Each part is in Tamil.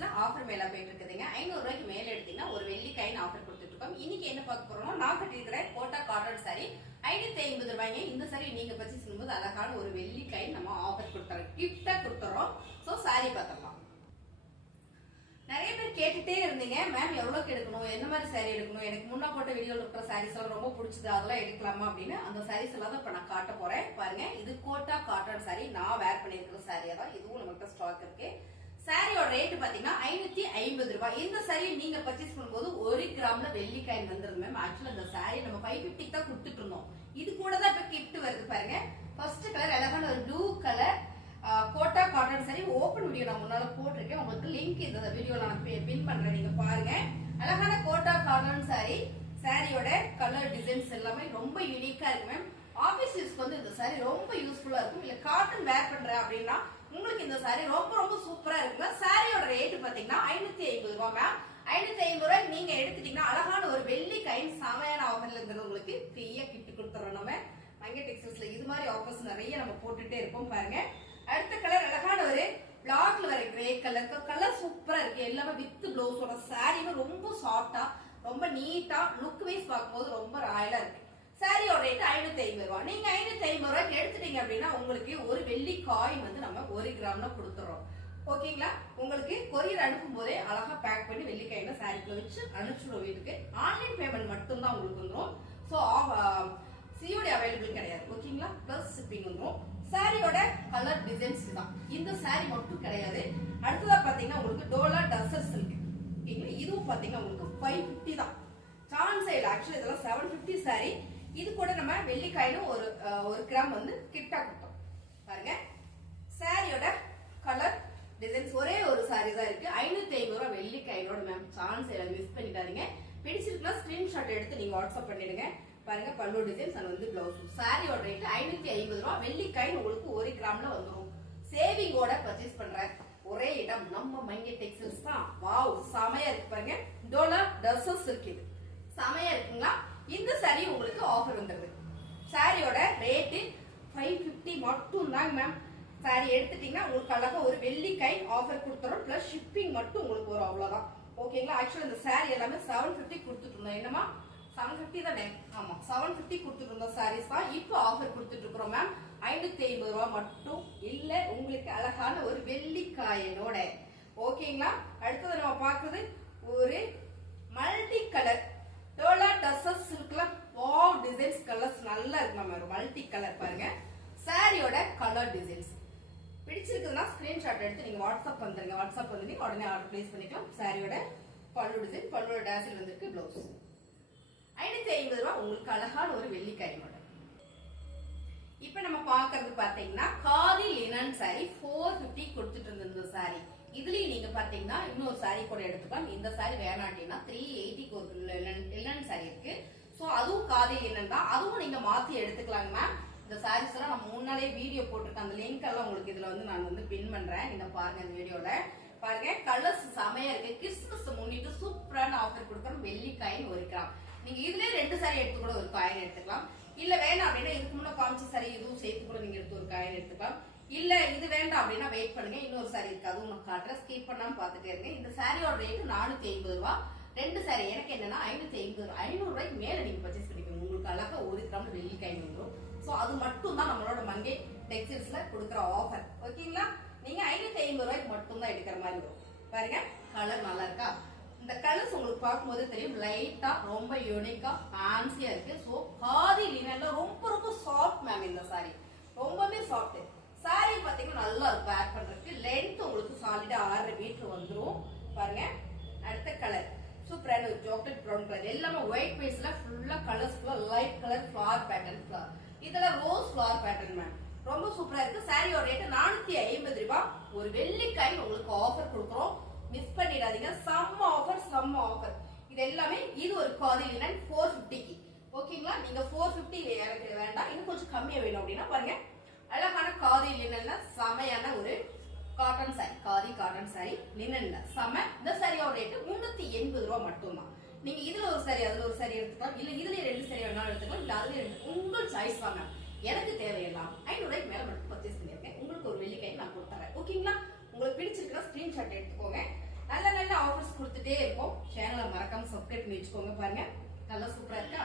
டெக்ஸ்டைல்ஸ்ல ஆஃபர் மேல போயிட்டு இருக்குதுங்க ஐநூறு ரூபாய்க்கு மேல எடுத்தீங்கன்னா ஒரு வெள்ளி கைன் ஆஃபர் கொடுத்துட்டு இருக்கோம் இன்னைக்கு என்ன பார்க்க போறோம்னா நான் கட்டியிருக்கிற கோட்டா காட்டன் சாரி ஐநூத்தி ஐம்பது ரூபாய்ங்க. இந்த சாரி நீங்க பர்ச்சேஸ் பண்ணும்போது அழகான ஒரு வெள்ளி கைன் நம்ம ஆஃபர் கொடுத்துறோம் கிஃப்டா கொடுத்துறோம் சோ சாரி பார்த்துடலாம். நிறைய பேர் கேட்டுட்டே இருந்தீங்க. மேம் எவ்வளவுக்கு எடுக்கணும்? என்ன மாதிரி சாரி எடுக்கணும்? எனக்கு முன்னா போட்ட வீடியோல இருக்கிற சாரீஸ் எல்லாம் ரொம்ப பிடிச்சது. அதெல்லாம் எடுக்கலாமா? அப்படின்னு அந்த சாரீஸ் எல்லாம் தான் இப்ப நான் காட்ட போறேன். பாருங்க இது கோட்டா காட்டன் சாரி நான் வேர் பண்ணியிருக்கிற சாரியா தான். இதுவும் நம்மகிட்ட ஸ்டாக் இருக்கு. சாரியோட ரேட் பாத்தீங்கன்னா ஐநூத்தி ஐம்பது ரூபாய். இந்த சாரியை நீங்க பர்ச்சேஸ் பண்ணும்போது ஒரு கிராம்ல வெள்ளிக்காயின் வந்துருது மேம் ஆக்சுவலா இந்த சாரி நம்ம ஃபைவ் பிப்டிக்கு தான் கொடுத்துட்டு இருந்தோம். இது கூட தான் இப்ப கிஃப்ட் வருது பாருங்க. ஃபர்ஸ்ட் கலர் அழகான ஒரு blue colour Kota cotton sari open video நான் முன்னால போட்டிருக்கேன். உங்களுக்கு லிங்க் இந்த வீடியோல நான் பின் பண்றேன். நீங்க பாருங்க. அழகான கோட்டா காட்டன் சாரி சாரியோட கலர் டிசைன்ஸ் எல்லாமே ரொம்ப யூனிக்கா இருக்கு மேம் ஆபீஸ் யூஸ்க்கு வந்து இந்த சாரி ரொம்ப யூஸ்ஃபுல்லா இருக்கும். இல்ல காட்டன் வேர் பண்ற அப்படின்னா உங்களுக்கு இந்த சாரி ரொம்ப ரொம்ப சூப்பரா இருக்குங்க சாரியோட ரேட் பாத்தீங்கன்னா ஐநூத்தி ஐம்பது ரூபா மேம் ஐநூத்தி ஐம்பது ரூபாய் நீங்க எடுத்துட்டீங்கன்னா அழகான ஒரு வெள்ளி கைன் செமையான ஆஃபர்ல இருக்கிறது உங்களுக்கு ஃப்ரீயா கிஃப்ட் கொடுத்துறோம் நம்ம. மங்க டெக்ஸ்டைல்ஸ்ல இது மாதிரி ஆஃபர்ஸ் நிறைய நம்ம போட்டுட்டே இருப்போம் பாருங்க. அடுத்த கலர் அழகான ஒரு பிளாக்ல வர கிரே கலர் கலர் சூப்பரா இருக்கு. எல்லாமே வித் பிளவுஸோட சாரியுமே ரொம்ப சாஃப்டா ரொம்ப நீட்டா லுக் வைஸ் பார்க்கும்போது ரொம்ப ராயலா இருக்கு. சாரியோட ரேட் ஐநூத்தி ஐம்பது ரூபா நீங்க ஐநூத்தி எடுத்துட்டீங்க அப்படின்னா உங்களுக்கு ஒரு வெள்ளி காயின் வந்து நம்ம ஒரு கிராம்ல கொடுத்துறோம். ஓகேங்களா உங்களுக்கு கொரியர் அனுப்பும் போதே அழகா பேக் பண்ணி வெள்ளிக்காயில சாரிக்குள்ள வச்சு அனுப்பிச்சுடுவோம் வீட்டுக்கு. ஆன்லைன் பேமெண்ட் மட்டும் தான் உங்களுக்கு வந்துடும் ஸோ சிஓடி அவைலபிள் கிடையாது. ஓகேங்களா பிளஸ் ஷிப்பிங் வந்துடும் சாரியோட கலர் டிசைன்ஸ் தான் இந்த சாரி மட்டும் கிடையாது. அடுத்ததா பாத்தீங்கன்னா உங்களுக்கு டோலா டசர்ஸ் இருக்கு ஓகேங்களா இதுவும் பாத்தீங்கன்னா உங்களுக்கு ஃபைவ் ஃபிஃப்டி தான். சான் சைடு ஆக்சுவலி இதெல்லாம் செவன் ஃபிஃப்டி சாரி இது கூட நம்ம வெள்ளிக்காயிலும் ஒரு ஒரு கிராம் வந்து கிட்டா கொடுத்தோம். பாருங்க. சாரியோட கலர் டிசைன்ஸ் ஒரே ஒரு சாரி தான் இருக்கு. ஐநூத்தி ஐம்பது ரூபா வெள்ளிக்காயினோட மேம் சான்ஸ் எல்லாம் மிஸ் பண்ணிட்டாதீங்க பிடிச்சிருக்குன்னா ஸ்கிரீன்ஷாட் எடுத்து நீங்க வாட்ஸ்அப் பண்ணிடுங்க. பாருங்க பல்லு டிசைன்ஸ் அது வந்து பிளவுஸ் சாரியோட ரேட் ஐநூத்தி ஐம்பது ரூபா வெள்ளிக்காயின் உங்களுக்கு ஒரு கிராம்ல வந்துடும் சேவிங்கோட பர்ச்சேஸ் பண்ற ஒரே இடம் நம்ம மைங்க டெக்ஸ்டைல்ஸ் தான். வாவ் செமையா இருக்கு பாருங்க டோலா டர்சஸ் இருக்குது செமையா இருக்குங்களா இந்த சாரி உங்களுக்கு ஆஃபர் வந்துருது சாரியோட ரேட்டு ஃபைவ் ஃபிஃப்டி மட்டும் தாங்க மேம் சாரி எடுத்துட்டீங்கன்னா உங்களுக்கு அழகாக ஒரு வெள்ளிக்கை ஆஃபர் கொடுத்துறோம். பிளஸ் ஷிப்பிங் மட்டும் உங்களுக்கு வரும். அவ்வளோதான் ஓகேங்களா ஆக்சுவலாக இந்த சாரி எல்லாமே செவன் ஃபிஃப்டி கொடுத்துட்டு இருந்தோம். என்னமா செவன் ஃபிஃப்டி தானே? ஆமா செவன் ஃபிஃப்டி கொடுத்துட்டு இருந்தோம் சாரீஸ் தான். இப்போ ஆஃபர் கொடுத்துட்டு இருக்கிறோம் மேம் ஐநூற்றி ஐம்பது ரூபா மட்டும் இல்லை உங்களுக்கு அழகான ஒரு வெள்ளிக்காயனோட ஓகேங்களா அடுத்தது நம்ம பார்க்குறது ஒரு மல்டி கலர் டோலா டசஸ் இருக்கலாம் வாவ் டிசைன்ஸ் கலர்ஸ் நல்லா இருக்கு நம்ம மல்டி கலர் பாருங்க. சாரியோட கலர் டிசைன்ஸ் பிடிச்சிருக்குதுன்னா ஸ்கிரீன்ஷாட் எடுத்து நீங்க வாட்ஸ்அப் வந்துருங்க. வாட்ஸ்அப் வந்து உடனே ஆர்டர் பிளேஸ் பண்ணிக்கலாம். சாரியோட பல்லு டிசைன் பல்லோட டேசில் வந்திருக்கு பிளவுஸ் ஐநூத்தி ஐம்பது ரூபா உங்களுக்கு அழகான ஒரு வெள்ளிக்காய் மாடல் இப்ப நம்ம பாக்குறது பாத்தீங்கன்னா Khadi linen sari four fifty கொடுத்துட்டு இருந்த சாரி இதுலயும் நீங்க பாத்தீங்கன்னா இன்னொரு சாரி கூட எடுத்துக்கலாம். இந்த சாரி வேணாட்டினா த்ரீ எயிட்டிக்கு ஒரு லினன் சாரி இருக்கு. ஸோ அதுவும் காதி என்னன்னா அதுவும் நீங்க மாத்தி எடுத்துக்கலாங்க மேம் இந்த சாரீஸ் எல்லாம் நம்ம முன்னாலே வீடியோ போட்டிருக்கேன். அந்த லிங்க் எல்லாம் உங்களுக்கு இதுல வந்து நான் வந்து பின் பண்றேன். நீங்க பாருங்க இந்த வீடியோல பாருங்க கலர்ஸ் செமையா இருக்கு. கிறிஸ்துமஸ் முன்னிட்டு சூப்பரான ஆஃபர் கொடுக்குறோம் வெள்ளி காயின் ஒரு கிராம் நீங்க இதுலயே ரெண்டு சாரி எடுத்து கூட ஒரு காயின் எடுத்துக்கலாம். இல்ல வேணாம் அப்படின்னா இதுக்கு முன்ன காமிச்ச சாரி இதுவும் சேர்த்து கூட நீங்க எடுத்து ஒரு காயின் எடுத்துக்கலாம். இல்ல இது வேண்டாம் அப்படின்னா வெயிட் பண்ணுங்க. இன்னொரு சாரி இருக்கு. அதுவும் நான் காட்டுறேன். ஸ்கிப் பண்ணாம பாத்துட்டே இருங்க. இந்த சாரியோட ரேட்டு நானூத்தி ஐம்பது ரூபா. ரெண்டு சாரி எனக்கு என்னன்னா ஐநூத்தி ஐம்பது ஐநூறு ரூபாய்க்கு மேல நீங்க பர்ச்சேஸ் பண்ணிக்கோங்க. உங்களுக்கு அழகா ஒரு கிராம் வெள்ளி காயின் வந்துடும் சோ அது மட்டும் தான் நம்மளோட மங்கை டெக்ஸ்டைல்ஸ்ல கொடுக்குற ஆஃபர் ஓகேங்களா நீங்க ஐநூத்தி ஐம்பது ரூபாய்க்கு மட்டும் தான் எடுக்கிற மாதிரி வரும். பாருங்க கலர் நல்லா இருக்கா? இந்த கலர்ஸ் உங்களுக்கு பார்க்கும்போது தெரியும். லைட்டா ரொம்ப யூனிக்கா ஃபேன்சியா இருக்கு. சோ காதி லினன்ல ரொம்ப ரொம்ப சாஃப்ட் மேம் இந்த சாரி ரொம்பவே சாஃப்ட் சாரி பாத்தீங்கன்னா நல்லா இருக்கும் வேர் பண்றதுக்கு லென்த் உங்களுக்கு சாலிடா ஆறரை மீட்டர் வந்துரும் பாருங்க அடுத்த கலர் சூப்பரான ஒரு சாக்லேட் ப்ரௌன் கலர் எல்லாமே ஒயிட் பேஸ்ல ஃபுல்லா colours light colour floral pattern floral இதுல ரோஸ் ஃபிளார் பேட்டர்ன் மேம் ரொம்ப சூப்பரா இருக்கு. சாரியோட ரேட் நானூத்தி ஐம்பது ரூபாய் ஒரு வெள்ளிக்காய் உங்களுக்கு ஆஃபர் கொடுக்குறோம். மிஸ் பண்ணிடாதீங்க. செம்ம ஆஃபர் செம்ம ஆஃபர் இது எல்லாமே இது ஒரு காதி லினன் ஃபோர் ஃபிஃப்டிக்கு ஓகேங்களா நீங்க ஃபோர் ஃபிஃப்டி எனக்கு வேண்டாம். இன்னும் கொஞ்சம் கம்மியா வேணும் அப்படின்னா பாருங்க. அழகான காதி லினன்ல செமையான ஒரு காட்டன் சாரி காதி காட்டன் சாரி லினன்ல செம. இந்த சாரியோட ரேட்டு முன்னூத்தி எண்பது ரூபா மட்டும்தான். நீங்க இதுல ஒரு சாரி அதுல ஒரு சரி எடுத்துக்கலாம். இல்ல இதுல ரெண்டு சரி வேணாலும் எடுத்துக்கலாம். இல்ல அதுல ரெண்டு உங்கள் சாய்ஸ் வாங்க. எனக்கு தேவையெல்லாம் ஐநூறு ரூபாய்க்கு மேல மட்டும் பர்ச்சேஸ் பண்ணிருக்கேன். உங்களுக்கு ஒரு வெள்ளிக்காய் நான் கொடுத்துறேன். ஓகேங்களா உங்களுக்கு பிடிச்சிருக்கிற ஸ்கிரீன்ஷாட் எடுத்துக்கோங்க. நல்ல நல்ல ஆஃபர்ஸ் கொடுத்துட்டே இருக்கோம் சேனலை மறக்காம சப்ஸ்கிரைப் பண்ணி வச்சுக்கோங்க பாருங்க. நல்லா சூப்பரா இருக்கா?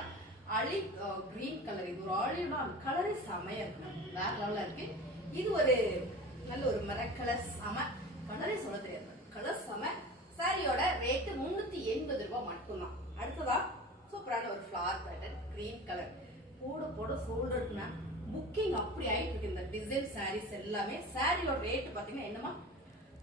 அழி கிரீன் கலர் இது ஒரு ஆலிவ்னா கலரே செமையா இருக்கு. வேற லெவலில் இருக்கு. இது ஒரு நல்ல ஒரு மர கலர் செம கலரே சொல்ல தெரியாது. கலர் செம சாரியோட ரேட்டு முன்னூத்தி எண்பது ரூபாய் மட்டும்தான் அடுத்ததா சூப்பரான ஒரு ஃபிளார் பேட்டர்ன் கிரீன் கலர் போட போட புக்கிங் அப்படி ஆயிட்டு இருக்கு இந்த டிசைன் சாரீஸ் எல்லாமே. சாரியோட ரேட் பாத்தீங்கன்னா என்னமா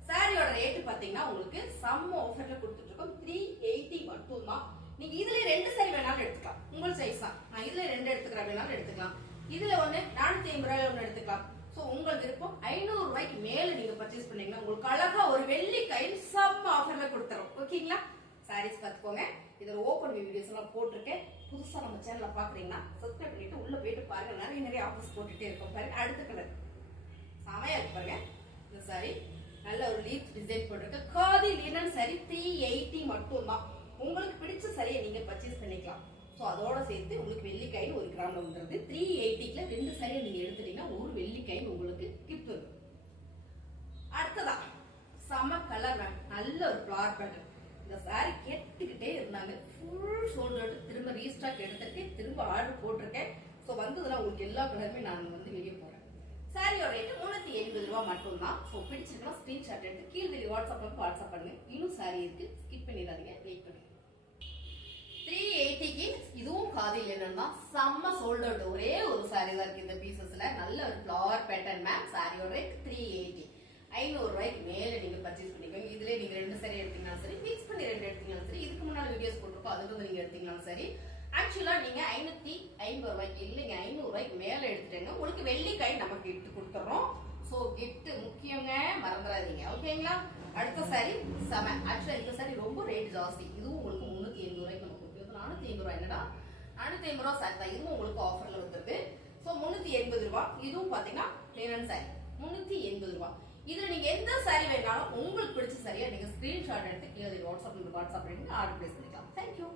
சாரியோட ரேட் பாத்தீங்கன்னா உங்களுக்கு செம்ம ஆஃபர்ல கொடுத்துட்டு இருக்கோம் த்ரீ எயிட்டி மட்டும் தான் நீங்க இதுல ரெண்டு சாரி வேணாலும் எடுத்துக்கலாம். உங்கள் சைஸ் தான். நான் இதுல ரெண்டு எடுத்துக்கிறேன் வேணாலும் எடுத்துக்கலாம். இதுல ஒண்ணு நானூத்தி ஐம்பது ரூபாய் ஒண்ணு எடுத்துக்கலாம். சோ உங்கள் விருப்பம் ஐநூறு ரூபாய்க்கு மேல நீங்க பர்ச்சேஸ் பண்ணீங்கன்னா உங்களுக்கு அழகா ஒரு வெள்ளி கையில் செம்ம ஆஃபர்ல கொடுத்துரும் ஓகேங்களா சாரீஸ் பார்த்துக்கோங்க. இதோட ஓப்பன் வீடியோஸ் எல்லாம் போட்டிருக்கேன். புதுசா நம்ம சேனலில் பாக்குறீங்கன்னா சப்ஸ்கிரைப் பண்ணிட்டு உள்ள போயிட்டு பாருங்க. நிறைய நிறைய ஆஃபர்ஸ் போட்டுட்டே இருக்கோம் பாருங்க. அடுத்த கலர் செமையா இருக்கு பாருங்க. இந்த சாரி நல்ல ஒரு லீப் டிசைன் போட்டிருக்கு. Khadi linen sari three eighty மட்டும் தான் உங்களுக்கு பிடிச்ச சரியை நீங்க பர்ச்சேஸ் பண்ணிக்கலாம். ஸோ அதோட சேர்த்து உங்களுக்கு வெள்ளிக்காயின் ஒரு கிராம்ல வந்துருது. த்ரீ எயிட்டிக்குல ரெண்டு சரியை நீங்க எடுத்துட்டீங்கன்னா ஒரு வெள்ளிக்காயின் உங்களுக்கு கிஃப்ட் வரும் அடுத்ததா செம கலர் மேம் நல்ல ஒரு ஃபிளார் பேட்டர்ன் இந்த சாரி கேட்டுக்கிட்டே இருந்தாங்க ஃபுல் ஷோல்டர் திரும்ப ரீஸ்டாக் எடுத்துட்டு திரும்ப ஆர்டர் போட்டிருக்கேன் ஸோ வந்ததுல உங்களுக்கு எல்லா கலருமே நான் வந்து வெளியே போறேன். சாரியோட ரேட்டு முன்னூத்தி எண்பது ரூபா மட்டும்தான். ஸோ பிடிச்சிருக்கா ஸ்கிரீன்ஷாட் எடுத்து கீழே வாட்ஸ்அப் வந்து வாட்ஸ்அப் பண்ணுங்க. இன்னும் சாரி இருக்கு. ஸ்கிப் பண்ணிடாதீங்க. வெயிட் பண்ணுங்க. த்ரீ எயிட்டிக்கு இதுவும் காதில் என்னன்னா செம்ம சோல்டர் ஒரே ஒரு சாரி தான் இருக்கு இந்த பீசஸ்ல நல்ல ஒரு ஃபிளவர் பேட்டர்ன் மேம் சாரியோட ரேட் த்ரீ எயிட்டி ஐநூறு ரூபாய்க்கு மேல நீங்க பர்ச்சேஸ் பண்ணிக்கோங்க. இதுல நீங்க ரெண்டு சாரி எடுத்தீங்கனாலும் சரி மிக்ஸ் பண்ணி ரெண்டு எடுத்தீங்கனாலும் சரி இதுக்கு முன்னாடி வீடியோஸ் போட்டிருக்கோம் அதுக்கு நீங்க எடுத்தீங்கனாலும் சரி ஆக்சுவலா நீங்க ஐநூத்தி ஐம்பது ரூபாய்க்கு இல்லைங்க ஐநூறு ரூபாய்க்கு மேல எடுத்துட்டேங்க உங்களுக்கு வெள்ளிக்காய் நம்ம கிஃப்ட் கொடுத்துறோம். சோ கிஃப்ட் முக்கியங்க மறந்துடாதீங்க. ஓகேங்களா அடுத்த சாரி செம. ஆக்சுவலா இந்த சாரி ரொம்ப ரேட் ஜாஸ்தி. இதுவும் உங்களுக்கு முன்னூத்தி எண்பது ரூபாய்க்கு நம்ம கொடுக்குறது நானூத்தி ஐம்பது ரூபாய் என்னடா? நானூத்தி ஐம்பது ரூபா சாரி தான். இதுவும் உங்களுக்கு ஆஃபர்ல வந்துருக்கு சோ முன்னூத்தி எண்பது ரூபா. இதுவும் பாத்தீங்கன்னா லினன் சாரி முன்னூத்தி எண்பது ரூபா. இதுல நீங்க எந்த சாரி வேணாலும் உங்களுக்கு பிடிச்ச சரியா நீங்க ஸ்கிரீன்ஷாட் எடுத்து கீழே வாட்ஸ்அப் வாட்ஸ்அப் ஆர்டர் பிளேஸ் பண்ணிக்கலாம். Thank you